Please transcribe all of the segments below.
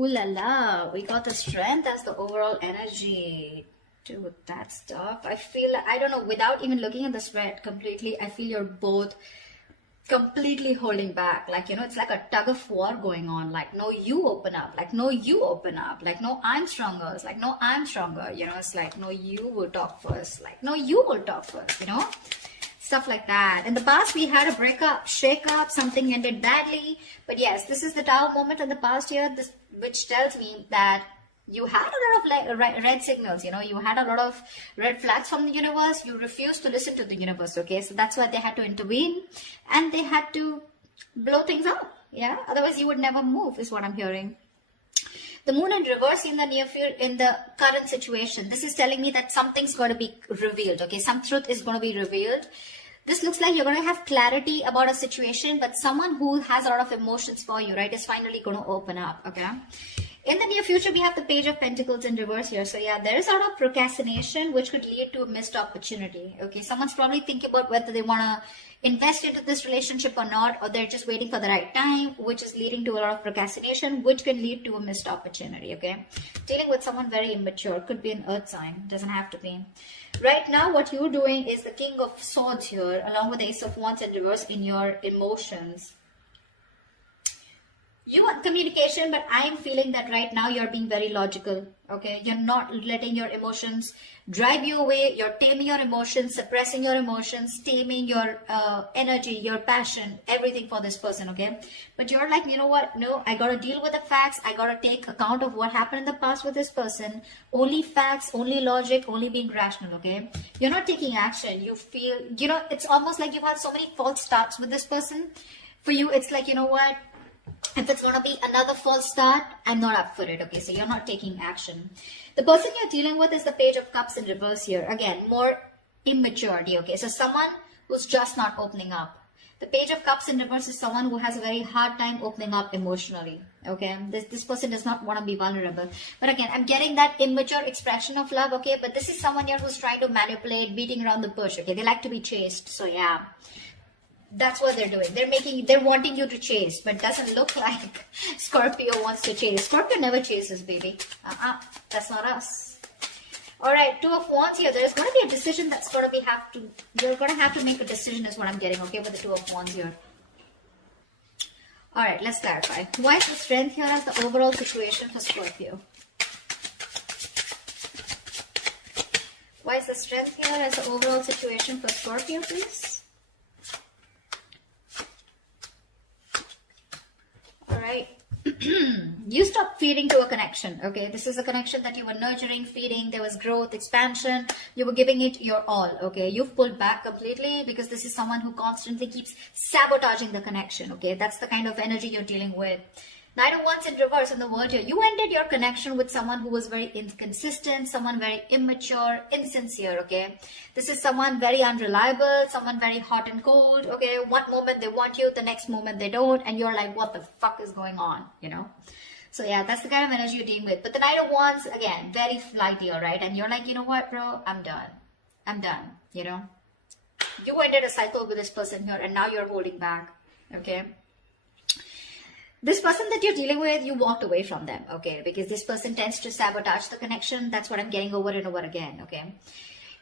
Ooh la la, we got the strength as the overall energy. Dude, that's tough. I feel, I don't know, without even looking at the spread completely, I feel you're both completely holding back. Like, you know, it's like a tug of war going on. Like, no, you open up. Like, no, you open up. Like, no, I'm stronger. It's like, no, I'm stronger. You know, it's like, no, you will talk first. Like, no, you will talk first, you know? Stuff like that. In the past, we had a breakup, shake up, something ended badly. But yes, this is the Tower moment in the past year, this, which tells me that you had a lot of red signals, you know, you had a lot of red flags from the universe. You refused to listen to the universe, okay? So that's why they had to intervene and they had to blow things up, yeah? Otherwise, you would never move, is what I'm hearing. The moon in reverse in the near future, in the current situation. This is telling me that something's going to be revealed, okay? Some truth is going to be revealed. This looks like you're going to have clarity about a situation, but someone who has a lot of emotions for you, right, is finally going to open up, okay? In the near future, we have the Page of Pentacles in reverse here. So yeah, there is a lot of procrastination, which could lead to a missed opportunity. Okay, someone's probably thinking about whether they want to invest into this relationship or not, or they're just waiting for the right time, which is leading to a lot of procrastination, which can lead to a missed opportunity. Okay, dealing with someone very immature, could be an earth sign, doesn't have to be. Right now, what you're doing is the King of Swords here, along with the Ace of Wands in reverse in your emotions. You want communication, but I'm feeling that right now you're being very logical, okay? You're not letting your emotions drive you away. You're taming your emotions, suppressing your emotions, taming your energy, your passion, everything for this person, okay? But you're like, you know what? No, I got to deal with the facts. I got to take account of what happened in the past with this person. Only facts, only logic, only being rational, okay? You're not taking action. You feel, you know, it's almost like you've had so many false starts with this person. For you, it's like, you know what? If it's going to be another false start, I'm not up for it. Okay, so you're not taking action. The person you're dealing with is the Page of Cups in reverse here. Again, more immaturity. Okay, so someone who's just not opening up. The Page of Cups in reverse is someone who has a very hard time opening up emotionally. Okay, this person does not want to be vulnerable. But again, I'm getting that immature expression of love. Okay, but this is someone here who's trying to manipulate, beating around the bush. Okay, they like to be chased. So yeah. That's what they're doing. They're wanting you to chase, but doesn't look like Scorpio wants to chase. Scorpio never chases, baby. That's not us. All right, Two of Wands here. There's going to be a decision that's going to be you're going to have to make a decision is what I'm getting, okay, with the Two of Wands here. All right, let's clarify. Why is the strength here as the overall situation for Scorpio? Why is the strength here as the overall situation for Scorpio, please? Right. You stopped feeding to a connection. Okay, this is a connection that you were nurturing, feeding. There was growth, expansion. You were giving it your all. Okay, you've pulled back completely because this is someone who constantly keeps sabotaging the connection. Okay, that's the kind of energy you're dealing with. Knight of Wands in reverse in the world here. You ended your connection with someone who was very inconsistent, someone very immature, insincere, okay? This is someone very unreliable, someone very hot and cold, okay? One moment they want you, the next moment they don't, and you're like, what the fuck is going on, you know? So yeah, that's the kind of energy you're dealing with. But the Knight of Wands, again, very flighty, all right? And you're like, you know what, bro? I'm done. I'm done, you know? You ended a cycle with this person here, and now you're holding back, okay? This person that you're dealing with, you walked away from them, okay? Because this person tends to sabotage the connection. That's what I'm getting over and over again, okay?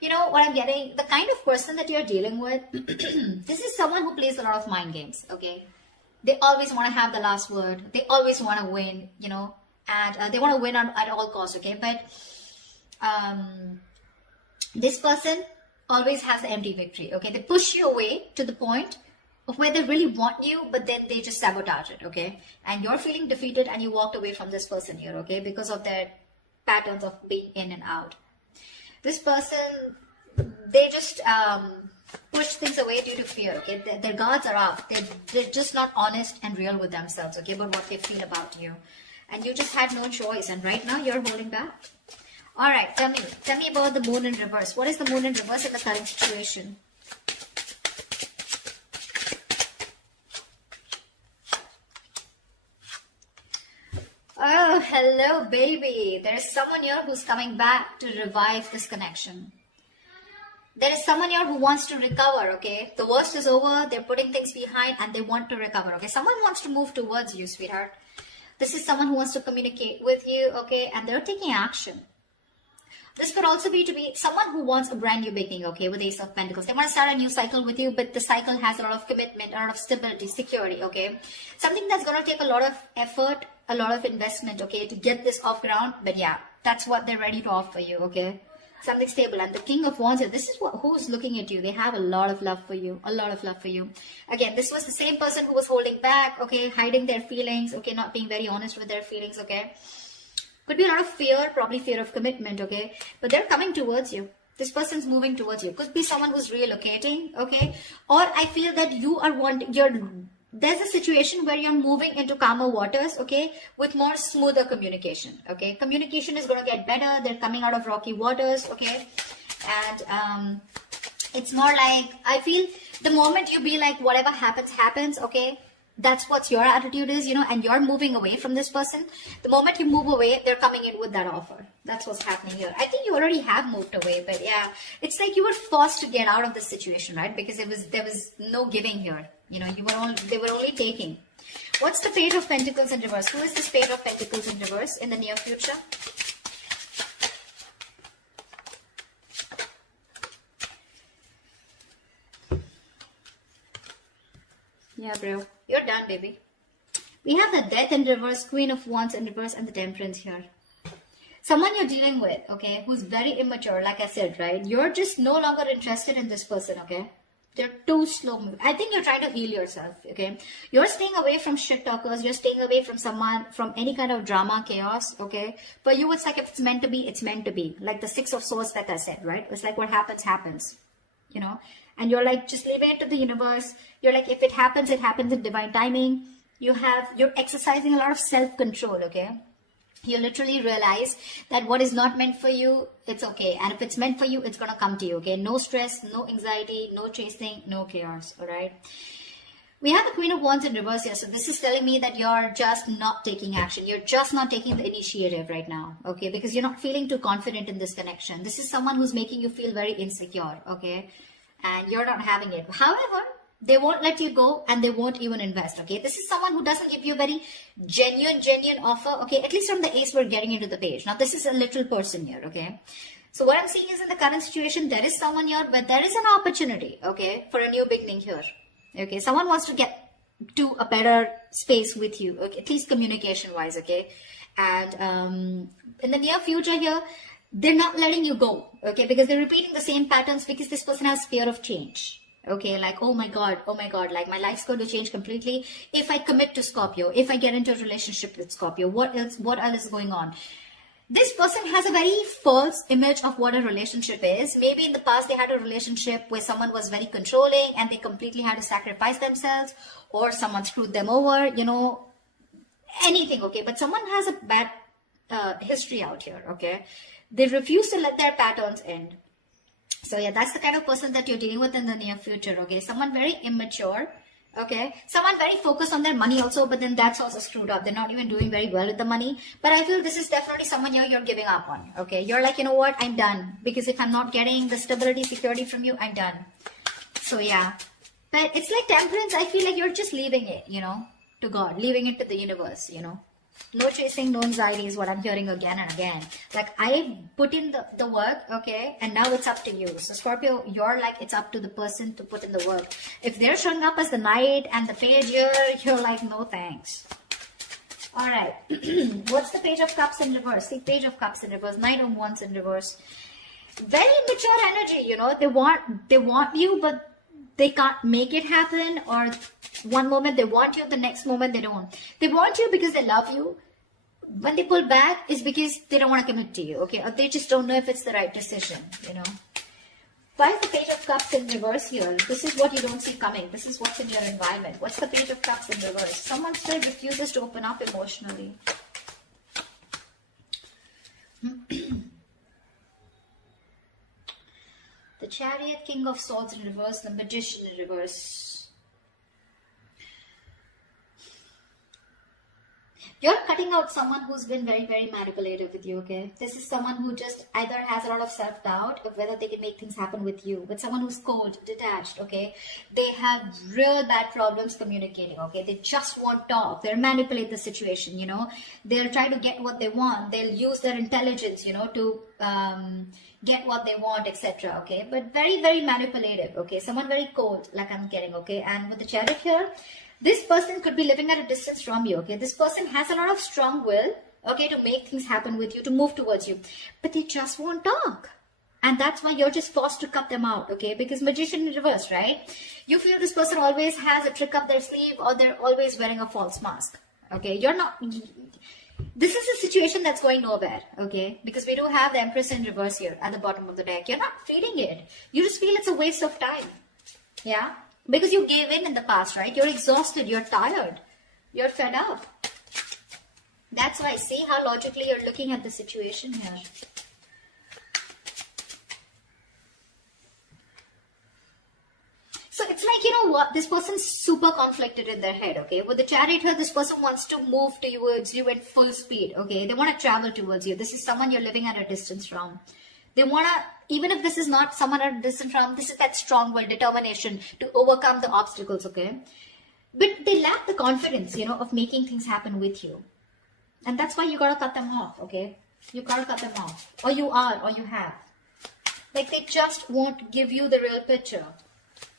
You know what I'm getting? The kind of person that you're dealing with, this is someone who plays a lot of mind games, okay? They always want to have the last word. They always want to win, you know? And they want to win at all costs, okay? But this person always has the empty victory, okay? They push you away to the point of where they really want you, but then they just sabotage it, okay? And you're feeling defeated and you walked away from this person here, okay? Because of their patterns of being in and out. This person, they just push things away due to fear, okay? Their guards are up. They're just not honest and real with themselves, okay? But what they feel about you. And you just had no choice. And right now you're holding back. All right, tell me about the moon in reverse. What is the moon in reverse in the current situation? Oh, hello, baby. There is someone here who's coming back to revive this connection. There is someone here who wants to recover, okay? The worst is over. They're putting things behind and they want to recover, okay? Someone wants to move towards you, sweetheart. This is someone who wants to communicate with you, okay, and they're taking action. This could also be to be someone who wants a brand new beginning, okay, with Ace of Pentacles. They want to start a new cycle with you, but the cycle has a lot of commitment, a lot of stability, security, okay. Something that's going to take a lot of effort, a lot of investment, okay, to get this off ground. But yeah, that's what they're ready to offer you, okay. Something stable. And the King of Wands here, this is who's looking at you. They have a lot of love for you, a lot of love for you. Again, this was the same person who was holding back, okay, hiding their feelings, okay, not being very honest with their feelings, okay. Could be a lot of fear, probably fear of commitment, okay? But they're coming towards you. This person's moving towards you. Could be someone who's relocating, okay? Or I feel that you are there's a situation where you're moving into calmer waters, okay? With more smoother communication, okay? Communication is going to get better. They're coming out of rocky waters, okay? And it's more like, I feel the moment you be like, whatever happens, happens, okay? That's what your attitude is, you know, and you're moving away from this person. The moment you move away, they're coming in with that offer. That's what's happening here. I think you already have moved away, but yeah, it's like you were forced to get out of the situation, right? Because there was no giving here. You know, they were only taking. What's the Page of Pentacles in reverse? Who is this Page of Pentacles in reverse in the near future? Yeah, bro. You're done, baby. We have the Death in reverse, Queen of Wands in reverse, and the Temperance here. Someone you're dealing with, okay, who's very immature, like I said, right? You're just no longer interested in this person, okay? They're too slow moving. I think you're trying to heal yourself, okay? You're staying away from shit talkers. You're staying away from someone, from any kind of drama, chaos, okay? For you, it's like if it's meant to be, it's meant to be. Like the Six of Swords, like I said, right? It's like what happens, happens, you know? And you're like, just leave it to the universe. You're like, if it happens in divine timing. You're exercising a lot of self-control, okay? You literally realize that what is not meant for you, it's okay. And if it's meant for you, it's going to come to you, okay? No stress, no anxiety, no chasing, no chaos, all right? We have the Queen of Wands in reverse here. So this is telling me that you're just not taking action. You're just not taking the initiative right now, okay? Because you're not feeling too confident in this connection. This is someone who's making you feel very insecure, okay? And you're not having it. However, they won't let you go and they won't even invest, okay? This is someone who doesn't give you a very genuine offer, okay? At least from the Ace, we're getting into the Page. Now, this is a little person here, okay? So what I'm seeing is in the current situation, there is someone here where there is an opportunity, okay, for a new beginning here, okay? Someone wants to get to a better space with you, okay? At least communication-wise, okay? And in the near future here, they're not letting you go, okay? Because they're repeating the same patterns because this person has fear of change. Okay, like, oh my God, like my life's going to change completely if I commit to Scorpio, if I get into a relationship with Scorpio, what else is going on? This person has a very false image of what a relationship is. Maybe in the past they had a relationship where someone was very controlling and they completely had to sacrifice themselves, or someone screwed them over, you know, anything, okay? But someone has a bad history out here, okay? They refuse to let their patterns end. So yeah, that's the kind of person that you're dealing with in the near future, okay? Someone very immature, okay? Someone very focused on their money also, but then that's also screwed up. They're not even doing very well with the money. But I feel this is definitely someone you're giving up on, okay? You're like, you know what? I'm done. Because if I'm not getting the stability, security from you, I'm done. So yeah. But it's like Temperance. I feel like you're just leaving it, you know, to God. Leaving it to the universe, you know. No chasing, no anxiety is what I'm hearing again and again. Like, I put in the work, okay, and now it's up to you. So Scorpio, you're like, it's up to the person to put in the work. If they're showing up as the Knight and the Page here, you're like, no thanks. All right. What's the Page of Cups in reverse? See, Page of Cups in reverse, Knight of Wands in reverse. Very mature energy, you know. They want you, but they can't make it happen. Or one moment they want you, the next moment they don't. They want you because they love you. When they pull back, it's because they don't want to commit to you, okay? Or they just don't know if it's the right decision, you know? Why is the Page of Cups in reverse here? This is what you don't see coming. This is what's in your environment. What's the Page of Cups in reverse? Someone still refuses to open up emotionally. The Chariot, King of Swords in reverse, the Magician in reverse. You're cutting out someone who's been very, very manipulative with you, okay? This is someone who just either has a lot of self-doubt of whether they can make things happen with you, but someone who's cold, detached, okay? They have real bad problems communicating, okay? They just won't talk. They'll manipulate the situation, you know? They'll try to get what they want. They'll use their intelligence, you know, to get what they want, etc., okay? But very, very manipulative, okay? Someone very cold, like I'm getting, okay? And with the Chariot here, this person could be living at a distance from you, okay? This person has a lot of strong will, okay, to make things happen with you, to move towards you, but they just won't talk. And that's why you're just forced to cut them out, okay? Because Magician in reverse, right? You feel this person always has a trick up their sleeve, or they're always wearing a false mask, okay? You're not... This is a situation that's going nowhere, okay? Because we do have the Empress in reverse here at the bottom of the deck. You're not feeling it. You just feel it's a waste of time, yeah? Because you gave in the past, right? You're exhausted, you're tired, you're fed up. That's why, see how logically you're looking at the situation here. So it's like, you know what, this person's super conflicted in their head, okay? With the Chariot here, this person wants to move towards you at full speed, okay? They want to travel towards you. This is someone you're living at a distance from. They want to, even if this is not someone at a distance from, this is that strong will, determination to overcome the obstacles, okay? But they lack the confidence, you know, of making things happen with you. And that's why you got to cut them off, okay? You got to cut them off. Or you are, or you have. Like, they just won't give you the real picture.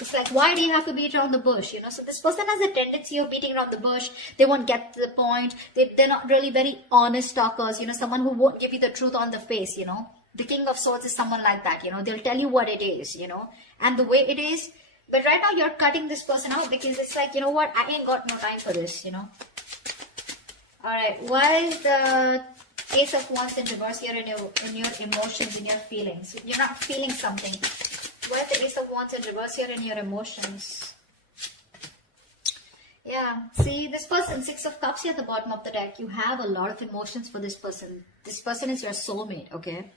It's like, why do you have to beat around the bush, you know? So this person has a tendency of beating around the bush. They won't get to the point. They're not really very honest talkers, you know, someone who won't give you the truth on the face, you know? The King of Swords is someone like that, you know, they'll tell you what it is, you know, and the way it is. But right now you're cutting this person out because it's like, you know what, I ain't got no time for this, you know. All right, why is the Ace of Wands in reverse here in your emotions, in your feelings? You're not feeling something. Why is the Ace of Wands in reverse here in your emotions? Yeah, see, this person, Six of Cups here at the bottom of the deck. You have a lot of emotions for this person. This person is your soulmate, okay?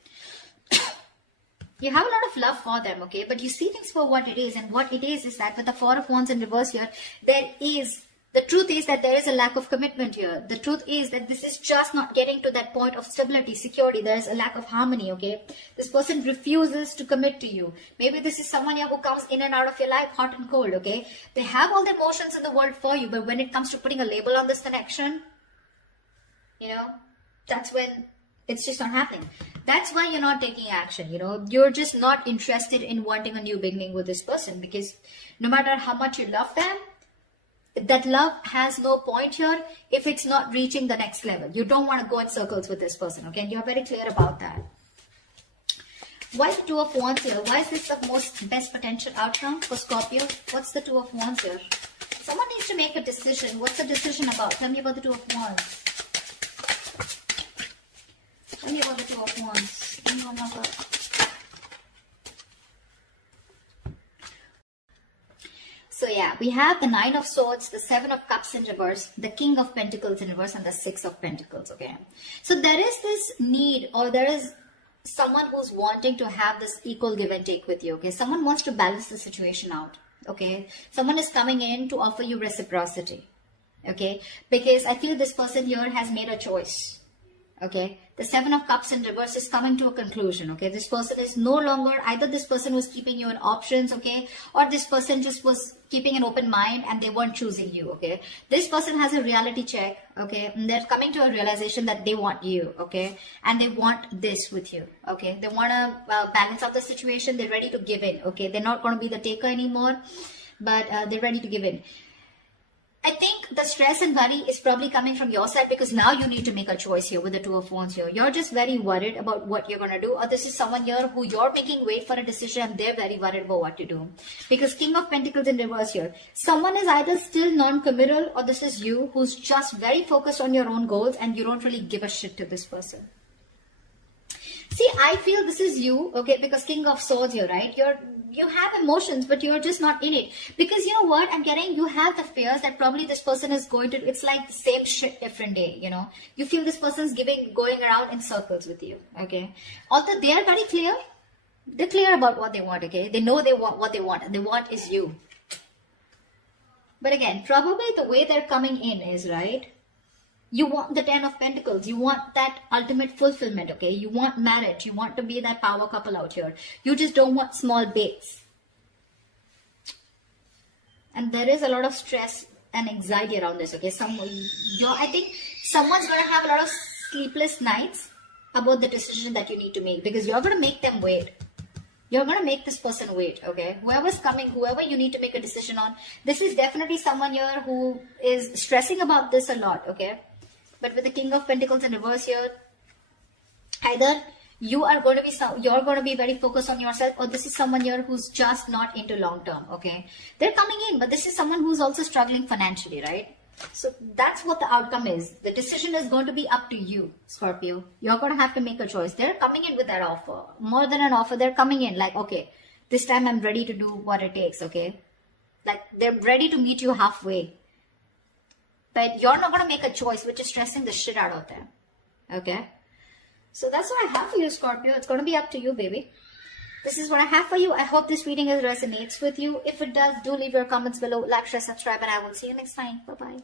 You have a lot of love for them, okay? But you see things for what it is. And what it is that with the Four of Wands in reverse here, the truth is that there is a lack of commitment here. The truth is that this is just not getting to that point of stability, security. There is a lack of harmony, okay? This person refuses to commit to you. Maybe this is someone here who comes in and out of your life, hot and cold, okay? They have all the emotions in the world for you, but when it comes to putting a label on this connection, you know, that's when it's just not happening. That's why you're not taking action, you know? You're just not interested in wanting a new beginning with this person, because no matter how much you love them, that love has no point here if it's not reaching the next level. You don't want to go in circles with this person, okay? And you're very clear about that. Why is the Two of Wands here? Why is this the best potential outcome for Scorpio? What's the Two of Wands here? Someone needs to make a decision. What's the decision about? Tell me about the Two of Wands. Tell me about the Two of Wands. Tell me about that. So yeah, we have the Nine of Swords, the Seven of Cups in reverse, the King of Pentacles in reverse, and the Six of Pentacles, okay? So there is this need, or there is someone who's wanting to have this equal give and take with you, okay? Someone wants to balance the situation out, okay? Someone is coming in to offer you reciprocity, okay? Because I feel this person here has made a choice, okay? The Seven of Cups in reverse is coming to a conclusion, okay? This person is no longer, either this person was keeping you in options, okay? Or this person just was keeping an open mind and they weren't choosing you, okay? This person has a reality check, okay? And they're coming to a realization that they want you, okay? And they want this with you, okay? They want to balance out the situation. They're ready to give in, okay? They're not going to be the taker anymore, but they're ready to give in. I think the stress and worry is probably coming from your side, because now you need to make a choice here with the Two of Wands here. You're just very worried about what you're going to do, or this is someone here who you're making wait for a decision and they're very worried about what to do. Because King of Pentacles in reverse here. Someone is either still non-committal, or this is you who's just very focused on your own goals and you don't really give a shit to this person. See, I feel this is you, okay, because King of Swords here, right? You have emotions, but you're just not in it. Because you know what? I'm getting, you have the fears that probably this person is going to, it's like the same shit different day, you know. You feel this person's going around in circles with you, okay. Although they are very clear, they're clear about what they want, okay. They know they want what they want, and they want is you. But again, probably the way they're coming in is, right, You want the 10 of Pentacles. You want that ultimate fulfillment, okay? You want marriage. You want to be that power couple out here. You just don't want small baits. And there is a lot of stress and anxiety around this, okay? I think someone's going to have a lot of sleepless nights about the decision that you need to make, because you're going to make them wait. You're going to make this person wait, okay? Whoever's coming, whoever you need to make a decision on, this is definitely someone here who is stressing about this a lot, okay? But with the King of Pentacles in reverse here, either you're going to be very focused on yourself, or this is someone here who's just not into long term, okay? They're coming in, but this is someone who's also struggling financially, right? So that's what the outcome is. The decision is going to be up to you, Scorpio. You're going to have to make a choice. They're coming in with that offer. More than an offer, they're coming in like, okay, this time I'm ready to do what it takes, okay? Like, they're ready to meet you halfway. But you're not going to make a choice, which is stressing the shit out of them, okay? So that's what I have for you, Scorpio. It's going to be up to you, baby. This is what I have for you. I hope this reading resonates with you. If it does, do leave your comments below, like, share, subscribe, and I will see you next time. Bye-bye.